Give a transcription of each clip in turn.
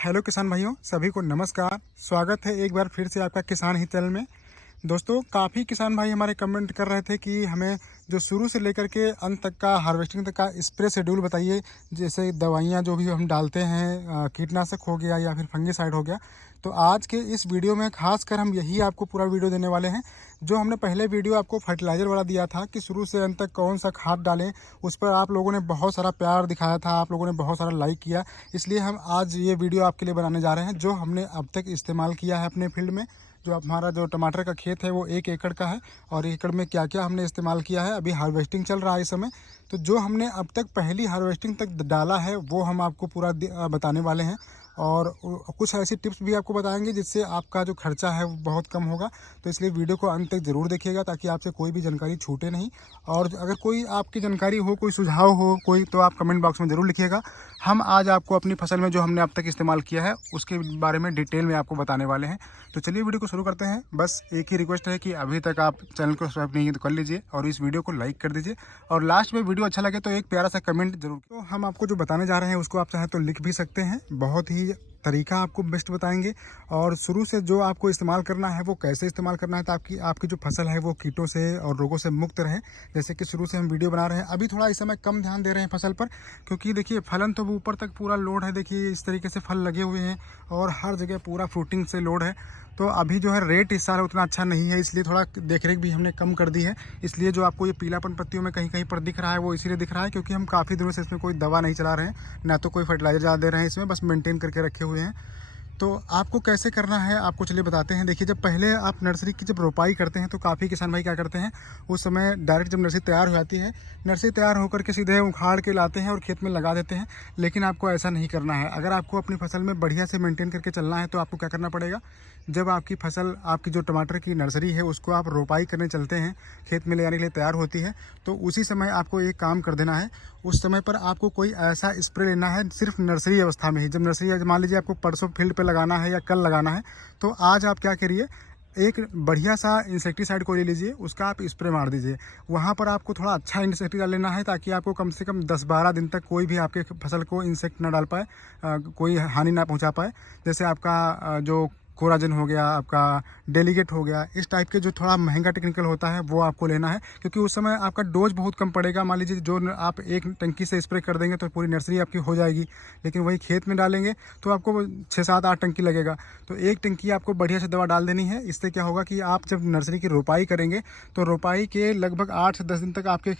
Hello किसान भाइयों, सभी को नमस्कार। स्वागत है एक बार फिर से आपका किसान ही चैनल में। दोस्तों, काफ़ी किसान भाई हमारे कमेंट कर रहे थे कि हमें जो शुरू से लेकर के अंत तक का हार्वेस्टिंग तक का स्प्रे शेड्यूल बताइए। जैसे दवाइयाँ जो भी हम डालते हैं, कीटनाशक हो गया या फिर फंगीसाइड हो गया। तो आज के इस वीडियो में खासकर हम यही आपको पूरा वीडियो देने वाले हैं। जो हमने पहले वीडियो आपको फर्टिलाइज़र वाला दिया था कि शुरू से अंत तक कौन सा खाद डालें, उस पर आप लोगों ने बहुत सारा प्यार दिखाया था, आप लोगों ने बहुत सारा लाइक किया। इसलिए हम आज ये वीडियो आपके लिए बनाने जा रहे हैं जो हमने अब तक इस्तेमाल किया है अपने फील्ड में। जो हमारा जो टमाटर का खेत है वो 1 एकड़ का है और एकड़ में क्या क्या हमने इस्तेमाल किया है। अभी हार्वेस्टिंग चल रहा है इस समय, तो जो हमने अब तक पहली हार्वेस्टिंग तक डाला है वो हम आपको पूरा बताने वाले हैं। और कुछ ऐसी टिप्स भी आपको बताएंगे जिससे आपका जो खर्चा है वो बहुत कम होगा। तो इसलिए वीडियो को अंत तक ज़रूर देखिएगा ताकि आपसे कोई भी जानकारी छूटे नहीं। और अगर कोई आपकी जानकारी हो, कोई सुझाव हो कोई, तो आप कमेंट बॉक्स में ज़रूर लिखिएगा। हम आज आपको अपनी फसल में जो हमने अब तक इस्तेमाल किया है उसके बारे में डिटेल में आपको बताने वाले हैं। तो चलिए वीडियो को शुरू करते हैं। बस एक ही रिक्वेस्ट है कि अभी तक आप चैनल को सब्सक्राइब नहीं है तो कर लीजिए और इस वीडियो को लाइक कर दीजिए। और लास्ट में वीडियो अच्छा लगे तो एक प्यारा सा कमेंट जरूर। तो हम आपको जो बताने जा रहे हैं उसको आप चाहे तो लिख भी सकते हैं। बहुत ही तरीका आपको बेस्ट बताएंगे और शुरू से जो आपको इस्तेमाल करना है वो कैसे इस्तेमाल करना है ताकि आपकी जो फसल है वो कीटों से और रोगों से मुक्त रहे। जैसे कि शुरू से हम वीडियो बना रहे हैं, अभी थोड़ा इस समय कम ध्यान दे रहे हैं फसल पर, क्योंकि देखिए फलन तो ऊपर तक पूरा लोड है। देखिए इस तरीके से फल लगे हुए हैं और हर जगह पूरा फ्रूटिंग से लोड है। तो अभी जो है रेट इस साल उतना अच्छा नहीं है, इसलिए थोड़ा देखरेख भी हमने कम कर दी है। इसलिए जो आपको ये पीलापन पत्तियों में कहीं कहीं पर दिख रहा है वो इसीलिए दिख रहा है क्योंकि हम काफ़ी दिनों से इसमें कोई दवा नहीं चला रहे हैं, ना तो कोई फर्टिलाइजर ज़्यादा दे रहे हैं, इसमें बस मेंटेन करके रखे हुए हैं। तो आपको कैसे करना है आपको चलिए बताते हैं। देखिए, जब पहले आप नर्सरी की जब रोपाई करते हैं तो काफ़ी किसान भाई क्या करते हैं, उस समय डायरेक्ट जब नर्सरी तैयार हो जाती है, नर्सरी तैयार होकर के सीधे उखाड़ के लाते हैं और खेत में लगा देते हैं। लेकिन आपको ऐसा नहीं करना है। अगर आपको अपनी फसल में बढ़िया से मेंटेन करके चलना है तो आपको क्या करना पड़ेगा, जब आपकी फसल, आपकी जो टमाटर की नर्सरी है उसको आप रोपाई करने चलते हैं, खेत में ले जाने के लिए तैयार होती है, तो उसी समय आपको एक काम कर देना है। उस समय पर आपको कोई ऐसा स्प्रे लेना है सिर्फ नर्सरी अवस्था में ही। जब नर्सरी, मान लीजिए आपको परसों फील्ड पे लगाना है या कल लगाना है, तो आज आप क्या करिए, एक बढ़िया सा इंसेक्टिसाइड को ले लीजिए, उसका आप स्प्रे मार दीजिए। वहाँ पर आपको थोड़ा अच्छा इंसेक्टिसाइड लेना है ताकि आपको कम से कम 10-12 दिन तक कोई भी आपके फसल को इंसेक्ट ना डाल पाए, कोई हानि ना पहुँचा पाए। जैसे आपका जो कोराजन हो गया, आपका डेलीगेट हो गया, इस टाइप के जो थोड़ा महंगा टेक्निकल होता है वो आपको लेना है, क्योंकि उस समय आपका डोज बहुत कम पड़ेगा। मान लीजिए जो आप एक टंकी से स्प्रे कर देंगे तो पूरी नर्सरी आपकी हो जाएगी, लेकिन वही खेत में डालेंगे तो आपको 6-7-8 टंकी लगेगा। तो एक टंकी आपको बढ़िया से दवा डाल देनी है। इससे क्या होगा कि आप जब नर्सरी की रोपाई करेंगे तो रोपाई के लगभग 8 से 10 दिन तक आपके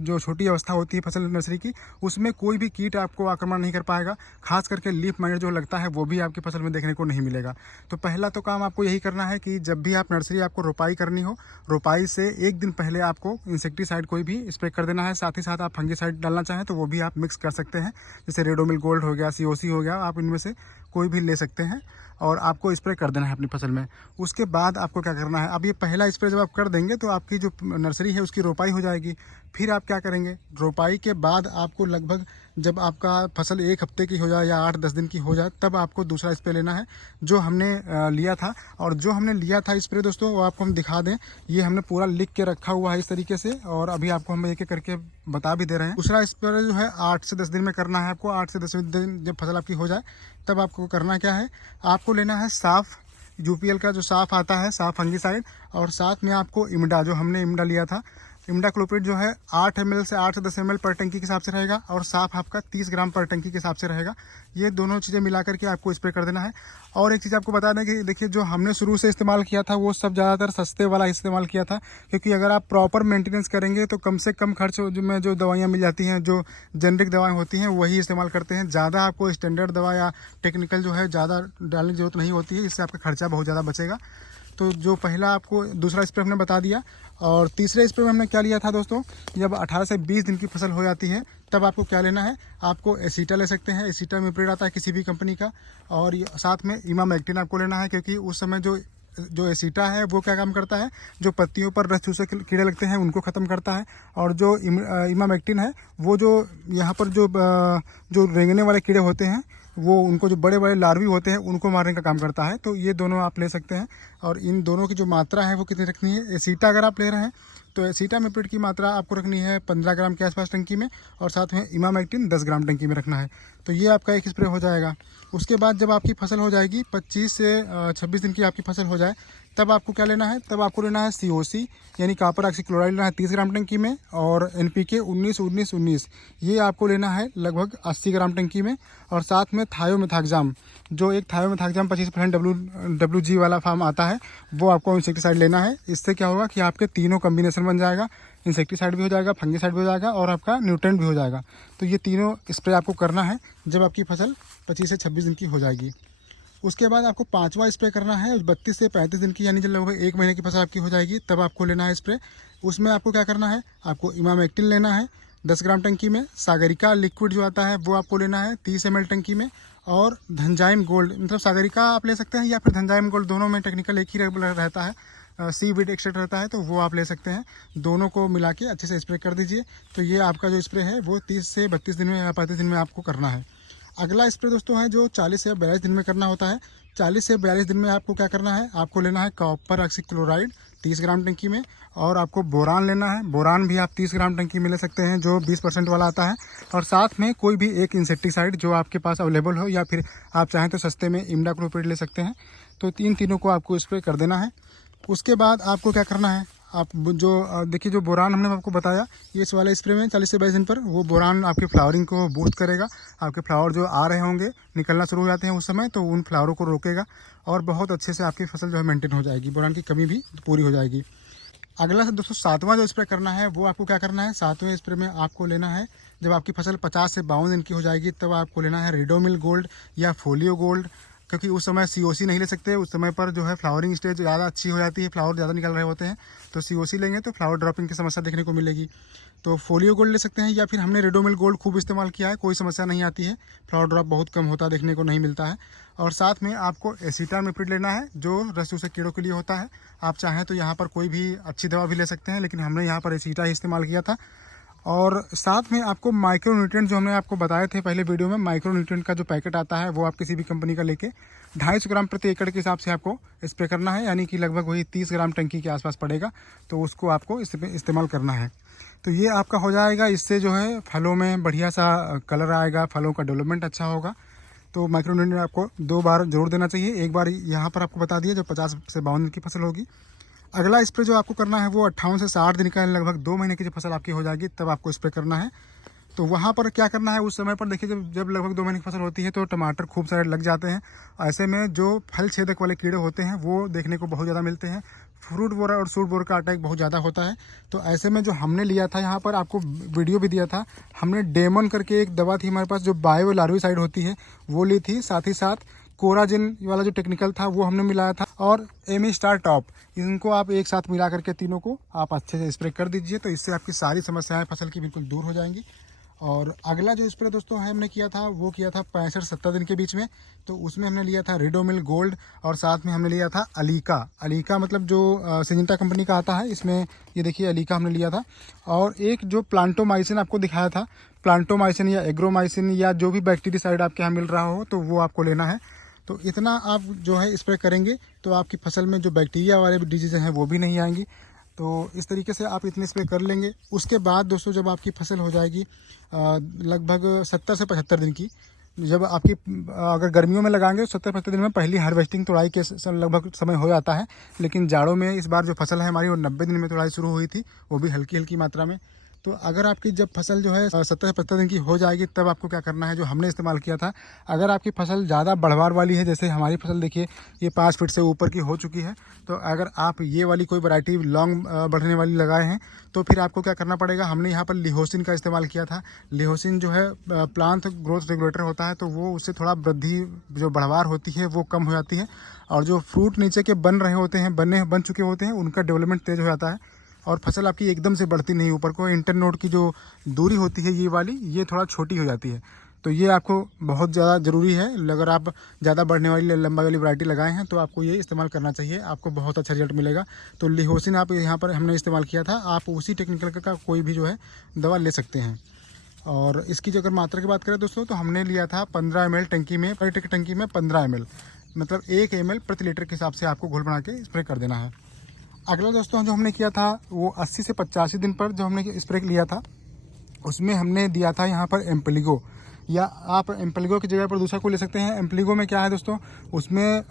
जो छोटी अवस्था होती है फसल नर्सरी की, उसमें कोई भी कीट आपको आक्रमण नहीं कर पाएगा। खास करके लीफ माइनर जो लगता है वो भी आपकी फसल में देखने को नहीं मिलेगा। तो पहला तो काम आपको यही करना है कि जब भी आप नर्सरी आपको रोपाई करनी हो, रोपाई से एक दिन पहले आपको इंसेक्टिसाइड कोई भी स्प्रे कर देना है। साथ ही साथ आप फंगीसाइड डालना चाहें तो वो भी आप मिक्स कर सकते हैं। जैसे रेडोमिल गोल्ड हो गया, सीओसी हो गया, आप इनमें से कोई भी ले सकते हैं और आपको स्प्रे कर देना है अपनी फसल में। उसके बाद आपको क्या करना है, अब ये पहला स्प्रे जब आप कर देंगे तो आपकी जो नर्सरी है उसकी रोपाई हो जाएगी। फिर आप क्या करेंगे, रोपाई के बाद आपको लगभग जब आपका फसल 1 हफ्ते की हो जाए या 8-10 दिन की हो जाए, तब आपको दूसरा स्प्रे लेना है जो हमने लिया था। और जो हमने लिया था स्प्रे दोस्तों, वो आपको हम दिखा दें। ये हमने पूरा लिख के रखा हुआ है इस तरीके से, और अभी आपको हम एक एक करके बता भी दे रहे हैं। दूसरा स्प्रे जो है 8 से 10 दिन में करना है आपको। 8 से 10 दिन जब फसल आपकी हो जाए तब आपको करना क्या है, आपको लेना है साफ यूपीएल का जो साफ आता है, साफ फंगीसाइड, और साथ में आपको इमडा, जो हमने इमडा लिया था, इमडा क्लोप्रिड जो है 8 ml से 8 से 10 ml पर टंकी के हिसाब से रहेगा, और साफ आपका 30 ग्राम पर टंकी के हिसाब से रहेगा। ये दोनों चीज़ें मिला करके आपको स्प्रे कर देना है। और एक चीज़ आपको बता दें कि देखिए, जो हमने शुरू से इस्तेमाल किया था वो सब ज़्यादातर सस्ते वाला इस्तेमाल किया था, क्योंकि अगर आप प्रॉपर मेंटेनेंस करेंगे तो कम से कम खर्च में जो दवाइयाँ मिल जाती हैं, जो जेनरिक दवाएँ होती हैं, वही इस्तेमाल करते हैं। ज़्यादा आपको स्टैंडर्ड दवा या टेक्निकल जो है ज़्यादा डालने की ज़रूरत नहीं होती है, इससे आपका खर्चा बहुत ज़्यादा बचेगा। तो जो पहला आपको दूसरा स्प्रे हमने बता दिया। और तीसरे स्प्रे में हमने क्या लिया था दोस्तों, जब 18 से 20 दिन की फसल हो जाती है तब आपको क्या लेना है, आपको एसीटा ले सकते हैं। एसीटा मिप्रिड आता है किसी भी कंपनी का, और साथ में इमामेक्टिन आपको लेना है, क्योंकि उस समय जो एसीटा है वो क्या काम करता है, जो पत्तियों पर रस चूसे कीड़े लगते हैं उनको ख़त्म करता है। और जो इमामेक्टिन है वो जो यहाँ पर जो रेंगने वाले कीड़े होते हैं, वो उनको जो बड़े बड़े लार्वी होते हैं उनको मारने का काम करता है। तो ये दोनों आप ले सकते हैं। और इन दोनों की जो मात्रा है वो कितनी रखनी है, एसीटा अगर आप ले रहे हैं तो एसिटामिप्रिड की मात्रा आपको रखनी है 15 ग्राम के आसपास टंकी में, और साथ में इमामेक्टिन 10 ग्राम टंकी में रखना है। तो ये आपका एक स्प्रे हो जाएगा। उसके बाद जब आपकी फसल हो जाएगी 25 से 26 दिन की आपकी फसल हो जाए, तब आपको क्या लेना है, तब आपको लेना है COC यानी कॉपर ऑक्सीक्लोराइड लेना है 30 ग्राम टंकी में, और NPK 19-19-19 ये आपको लेना है लगभग 80 ग्राम टंकी में, और साथ में थायोमेथाक्साम, जो एक थायोमेथाक्साम 25% WG वाला फार्म आता है, वो आपको इंसेक्टिसाइड लेना है। इससे क्या होगा कि आपके तीनों कम्बिनेशन बन जाएगा, इंसेक्टिसाइड भी हो जाएगा, फंगिसाइड भी हो जाएगा, और आपका न्यूट्रेंट भी हो जाएगा। तो ये तीनों स्प्रे आपको करना है जब आपकी फसल 25 से 26 दिन की हो जाएगी। उसके बाद आपको 5वां स्प्रे करना है 32 से 35 दिन की, यानी जब लगभग 1 महीने की फसल आपकी हो जाएगी, तब आपको लेना है स्प्रे। उसमें आपको क्या करना है, आपको इमामेक्टिन लेना है 10 ग्राम टंकी में, सागरिका लिक्विड जो आता है वो आपको लेना है 30 ml टंकी में, और धनजाइम गोल्ड, मतलब सागरिका आप ले सकते हैं या फिर धनजाइम गोल्ड, दोनों में टेक्निकल एक ही रहता है, सीवीड एक्सट्रैक्ट रहता है, तो वो आप ले सकते हैं। दोनों को मिला के अच्छे से स्प्रे कर दीजिए। तो ये आपका जो स्प्रे है वो 30 से 32 दिन में या 35 दिन में आपको करना है। अगला स्प्रे दोस्तों है जो 40 से 42 दिन में करना होता है। 40 से 42 दिन में आपको क्या करना है, आपको लेना है कॉपर ऑक्सीक्लोराइड 30 ग्राम टंकी में, और आपको बोरान लेना है। बोरान भी आप 30 ग्राम टंकी में ले सकते हैं, जो 20% वाला आता है, और साथ में कोई भी एक इंसेक्टिसाइड जो आपके पास अवेलेबल हो, या फिर आप चाहें तो सस्ते में इमिडाक्लोप्रिड ले सकते हैं। तो तीनों को आपको स्प्रे कर देना है। उसके बाद आपको क्या करना है, आप जो देखिए जो बोरान हमने आपको बताया, ये इस वाले स्प्रे में 40 से 22 दिन पर वो बोरान आपके फ्लावरिंग को बूस्ट करेगा। आपके फ्लावर जो आ रहे होंगे, निकलना शुरू हो जाते हैं उस समय, तो उन फ्लावरों को रोकेगा, और बहुत अच्छे से आपकी फसल जो है मेंटेन हो जाएगी, बोरान की कमी भी पूरी हो जाएगी। अगला दोस्तों 7वां जो स्प्रे करना है, वो आपको क्या करना है, 7वें स्प्रे में आपको लेना है, जब आपकी फसल 50 से 52 दिन की हो जाएगी, तब आपको लेना है रिडोमिल गोल्ड या फोलियो गोल्ड, क्योंकि उस समय COC नहीं ले सकते। उस समय पर जो है फ्लावरिंग स्टेज ज़्यादा अच्छी हो जाती है, फ्लावर ज़्यादा निकल रहे होते हैं, तो COC लेंगे तो फ्लावर ड्रॉपिंग की समस्या देखने को मिलेगी। तो फोलियो गोल्ड ले सकते हैं, या फिर हमने रिडोमिल गोल्ड खूब इस्तेमाल किया है, कोई समस्या नहीं आती है, फ्लावर ड्रॉप बहुत कम होता देखने को नहीं मिलता है। और साथ में आपको एसिटामिप्रिड लेना है, जो रस्सू से कीड़ों के लिए होता है। आप चाहें तो यहाँ पर कोई भी अच्छी दवा भी ले सकते हैं, लेकिन हमने यहाँ पर एसिटा ही इस्तेमाल किया था। और साथ में आपको माइक्रो न्यूट्रिएंट जो हमने आपको बताए थे पहले वीडियो में, माइक्रो न्यूट्रिएंट का जो पैकेट आता है वो आप किसी भी कंपनी का लेके 250 ग्राम प्रति एकड़ के हिसाब से आपको स्प्रे करना है, यानी कि लगभग वही 30 ग्राम टंकी के आसपास पड़ेगा। तो उसको आपको इस्तेमाल करना है। तो ये आपका हो जाएगा। इससे जो है फलों में बढ़िया सा कलर आएगा, फलों का डेवलपमेंट अच्छा होगा। तो माइक्रो न्यूट्रिएंट आपको 2 बार जरूर देना चाहिए। एक बार यहाँ पर आपको बता दिया जब 50 से 52 दिन की फसल होगी। अगला स्प्रे जो आपको करना है वो 58 से 60 दिन का, लगभग 2 महीने की जो फसल आपकी हो जाएगी, तब आपको स्प्रे करना है। तो वहाँ पर क्या करना है, उस समय पर देखिए जब लगभग 2 महीने की फसल होती है तो टमाटर खूब सारे लग जाते हैं। ऐसे में जो फल छेदक वाले कीड़े होते हैं वो देखने को बहुत ज़्यादा मिलते हैं। फ्रूट बोरा और सूट बोर का अटैक बहुत ज़्यादा होता है। तो ऐसे में जो हमने लिया था, यहाँ पर आपको वीडियो भी दिया था, हमने डेमन करके एक दवा थी हमारे पास जो बायो लार्विसाइड होती है, वो ली थी। साथ ही साथ कोराजिन वाला जो टेक्निकल था वो हमने मिलाया था, और एमी स्टार टॉप, इनको आप एक साथ मिला करके तीनों को आप अच्छे से स्प्रे कर दीजिए। तो इससे आपकी सारी समस्याएं फसल की बिल्कुल दूर हो जाएंगी। और अगला जो स्प्रे दोस्तों है हमने किया था वो किया था 65-70 दिन के बीच में। तो उसमें हमने लिया था रिडोमिल गोल्ड, और साथ में हमने लिया था अलीका मतलब जो सिंजेंटा कंपनी का आता है, इसमें ये देखिए अलीका हमने लिया था। और एक जो प्लांटोमाइसिन आपको दिखाया था, प्लांटोमाइसिन या एग्रोमाइसिन या जो भी बैक्टीरियासाइड आपके यहाँ मिल रहा हो, तो वो आपको लेना है। तो इतना आप जो है स्प्रे करेंगे तो आपकी फसल में जो बैक्टीरिया वाले डिजीज़ हैं वो भी नहीं आएंगी। तो इस तरीके से आप इतने स्प्रे कर लेंगे। उसके बाद दोस्तों जब आपकी फसल हो जाएगी लगभग 70 से 75 दिन की, जब आपकी अगर गर्मियों में लगाएंगे तो 70-75 दिन में पहली हार्वेस्टिंग तुड़ाई के लगभग समय हो जाता है। लेकिन जाड़ों में इस बार जो फसल है हमारी वो 90 दिन में तुड़ाई शुरू हुई थी, वो भी हल्की हल्की मात्रा में। तो अगर आपकी जब फसल जो है 70 से 75 दिन की हो जाएगी, तब आपको क्या करना है, जो हमने इस्तेमाल किया था, अगर आपकी फसल ज़्यादा बढ़वार वाली है, जैसे हमारी फसल देखिए ये 5 फीट से ऊपर की हो चुकी है, तो अगर आप ये वाली कोई वैरायटी लॉन्ग बढ़ने वाली लगाए हैं, तो फिर आपको क्या करना पड़ेगा, हमने यहाँ पर लिहोसिन का इस्तेमाल किया था। लिहोसिन जो है प्लांट ग्रोथ रेगुलेटर होता है, तो वो उससे थोड़ा वृद्धि जो बढ़वार होती है वो कम हो जाती है, और जो फ्रूट नीचे के बन रहे होते हैं, बन चुके होते हैं, उनका डेवलपमेंट तेज़ हो जाता है, और फसल आपकी एकदम से बढ़ती नहीं ऊपर को। इंटरनोड की जो दूरी होती है ये वाली, ये थोड़ा छोटी हो जाती है। तो ये आपको बहुत ज़्यादा ज़रूरी है। अगर आप ज़्यादा बढ़ने वाली लंबा वाली वैरायटी लगाए हैं तो आपको ये इस्तेमाल करना चाहिए, आपको बहुत अच्छा रिजल्ट मिलेगा। तो लिहोसिन आप यहाँ पर हमने इस्तेमाल किया था, आप उसी टेक्निकल का कोई भी जो है दवा ले सकते हैं। और इसकी जो अगर मात्रा की बात करें दोस्तों, तो हमने लिया था 15 ml टंकी में, पर टंकी में 15 ml, मतलब 1 ml प्रति लीटर के हिसाब से आपको घोल बना के स्प्रे कर देना है। अगला दोस्तों जो हमने किया था वो 80 से 85 दिन पर जो हमने स्प्रे लिया था, उसमें हमने दिया था यहाँ पर एम्पलीगो, या आप एम्पलीगो की जगह पर दूसरा को ले सकते हैं। एम्पलीगो में क्या है दोस्तों, उसमें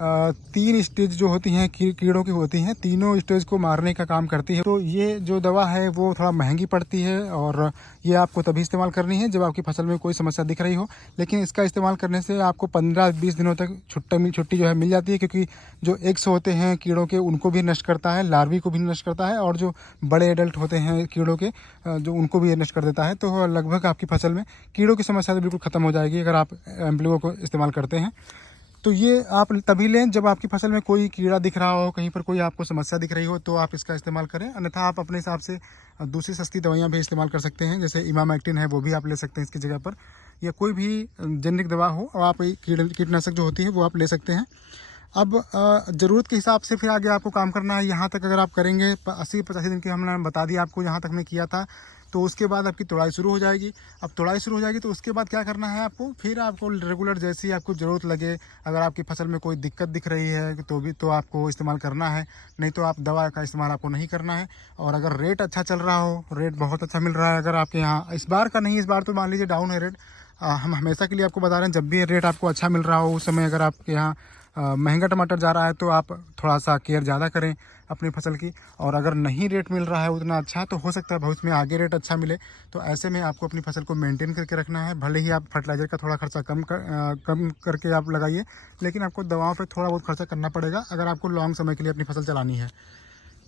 3 स्टेज जो होती हैं कीड़ों की होती हैं, तीनों स्टेज को मारने का काम करती है। तो ये जो दवा है वो थोड़ा महंगी पड़ती है और ये आपको तभी इस्तेमाल करनी है जब आपकी फसल में कोई समस्या दिख रही हो। लेकिन इसका इस्तेमाल करने से आपको 15-20 दिनों तक छुट्टी जो है मिल जाती है, क्योंकि जो एग्स होते हैं कीड़ों के उनको भी नष्ट करता है, लार्वी को भी नष्ट करता है, और जो बड़े एडल्ट होते हैं कीड़ों के जो उनको भी ये नष्ट कर देता है। तो लगभग आपकी फसल में कीड़ों की समस्या तो बिल्कुल ख़त्म हो जाएगी अगर आप एम्पलीगो को इस्तेमाल करते हैं। तो ये आप तभी लें जब आपकी फसल में कोई कीड़ा दिख रहा हो, कहीं पर कोई आपको समस्या दिख रही हो, तो आप इसका इस्तेमाल करें। अन्यथा आप अपने हिसाब से दूसरी सस्ती दवाइयाँ भी इस्तेमाल कर सकते हैं, जैसे इमामेक्टिन है वो भी आप ले सकते हैं इसकी जगह पर, या कोई भी जेनरिक दवा हो और आप कीटनाशक जो होती है वो आप ले सकते हैं। अब ज़रूरत के हिसाब से फिर आगे आपको काम करना है। यहाँ तक अगर आप करेंगे 80-85 दिन की हमने बता दिया आपको, यहाँ तक मैं किया था, तो उसके बाद आपकी तोड़ाई शुरू हो जाएगी। अब तोड़ाई शुरू हो जाएगी तो उसके बाद क्या करना है आपको, फिर आपको रेगुलर जैसी आपको ज़रूरत लगे, अगर आपकी फसल में कोई दिक्कत दिख रही है तो आपको इस्तेमाल करना है, नहीं तो आप दवा का इस्तेमाल आपको नहीं करना है। और अगर रेट अच्छा चल रहा हो, रेट बहुत अच्छा मिल रहा है अगर आपके यहाँ, इस बार का नहीं, इस बार तो मान लीजिए डाउन है रेट, हम हमेशा के लिए आपको बता रहे हैं, जब भी रेट आपको अच्छा मिल रहा हो उस समय अगर आपके यहाँ महंगा टमाटर जा रहा है तो आप थोड़ा सा केयर ज़्यादा करें अपनी फसल की। और अगर नहीं रेट मिल रहा है उतना अच्छा, तो हो सकता है भविष्य में आगे रेट अच्छा मिले, तो ऐसे में आपको अपनी फसल को मेंटेन करके रखना है। भले ही आप फर्टिलाइज़र का थोड़ा खर्चा कम करके आप लगाइए, लेकिन आपको दवाओं पे थोड़ा बहुत खर्चा करना पड़ेगा अगर आपको लॉन्ग समय के लिए अपनी फसल चलानी है।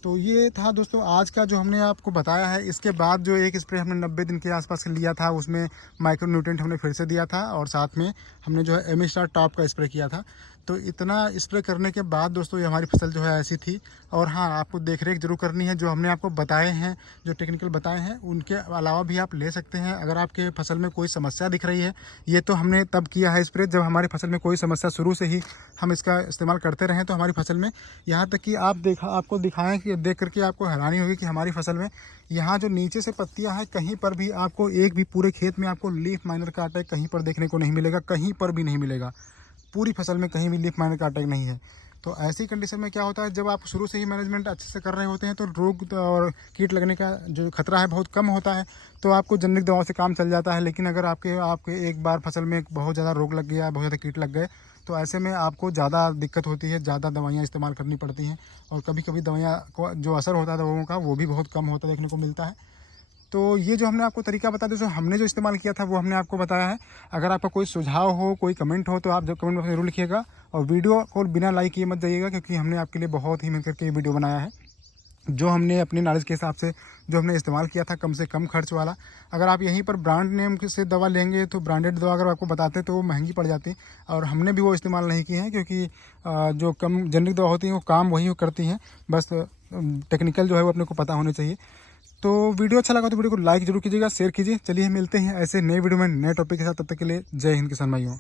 तो ये था दोस्तों आज का जो हमने आपको बताया है। इसके बाद जो एक स्प्रे हमने 90 दिन के आसपास लिया था, उसमें माइक्रो न्यूट्रिएंट हमने फिर से दिया था, और साथ में हमने जो है एमिस्टार टॉप का स्प्रे किया था। तो इतना स्प्रे करने के बाद दोस्तों ये हमारी फसल जो है ऐसी थी। और हाँ, आपको देख रेख जरूर करनी है, जो हमने आपको बताए हैं, जो टेक्निकल बताए हैं, उनके अलावा भी आप ले सकते हैं अगर आपके फसल में कोई समस्या दिख रही है। ये तो हमने तब किया है स्प्रे जब हमारी फसल में कोई समस्या, शुरू से ही हम इसका इस्तेमाल करते रहें तो हमारी फसल में, यहाँ तक कि आपको दिखाएं कि देख करके आपको हैरानी होगी कि हमारी फसल में यहाँ जो नीचे से पत्तियां हैं, कहीं पर भी आपको एक भी पूरे खेत में आपको लीफ माइनर का अटैक कहीं पर देखने को नहीं मिलेगा, कहीं पर भी नहीं मिलेगा। पूरी फसल में कहीं भी लीफ माइनर का अटैक नहीं है। तो ऐसी कंडीशन में क्या होता है, जब आप शुरू से ही मैनेजमेंट अच्छे से कर रहे होते हैं तो रोग और कीट लगने का जो खतरा है बहुत कम होता है, तो आपको जेनरिक दवाओं से काम चल जाता है। लेकिन अगर आपके एक बार फसल में बहुत ज़्यादा रोग लग गया, बहुत ज़्यादा कीट लग गए, तो ऐसे में आपको ज़्यादा दिक्कत होती है, ज़्यादा दवाइयाँ इस्तेमाल करनी पड़ती हैं, और कभी कभी दवाइयाँ को जो असर होता है दवाओं का वो भी बहुत कम होता देखने को मिलता है। तो ये जो हमने आपको तरीका बता दिया, जो हमने जो इस्तेमाल किया था वो हमने आपको बताया है। अगर आपका कोई सुझाव हो, कोई कमेंट हो, तो आप जब कमेंट बॉक्स में जरूर लिखिएगा, और वीडियो को बिना लाइक किए मत जाइएगा, क्योंकि हमने आपके लिए बहुत ही मिलकर के ये वीडियो बनाया है, जो हमने अपने नॉलेज के हिसाब से जो हमने इस्तेमाल किया था, कम से कम खर्च वाला। अगर आप यहीं पर ब्रांड नेम से दवा लेंगे तो ब्रांडेड दवा अगर आपको बताते तो वो महंगी पड़ जाती, और हमने भी वो इस्तेमाल नहीं की है, क्योंकि जो कम जेनरिक दवा होती हैं वो काम वही करती हैं, बस टेक्निकल जो है वो अपने को पता होने चाहिए। तो वीडियो अच्छा लगा तो वीडियो को लाइक जरूर कीजिएगा, शेयर कीजिए। चलिए मिलते हैं ऐसे नए वीडियो में नए टॉपिक के साथ, तब तक के लिए जय हिंद किसान भाइयों।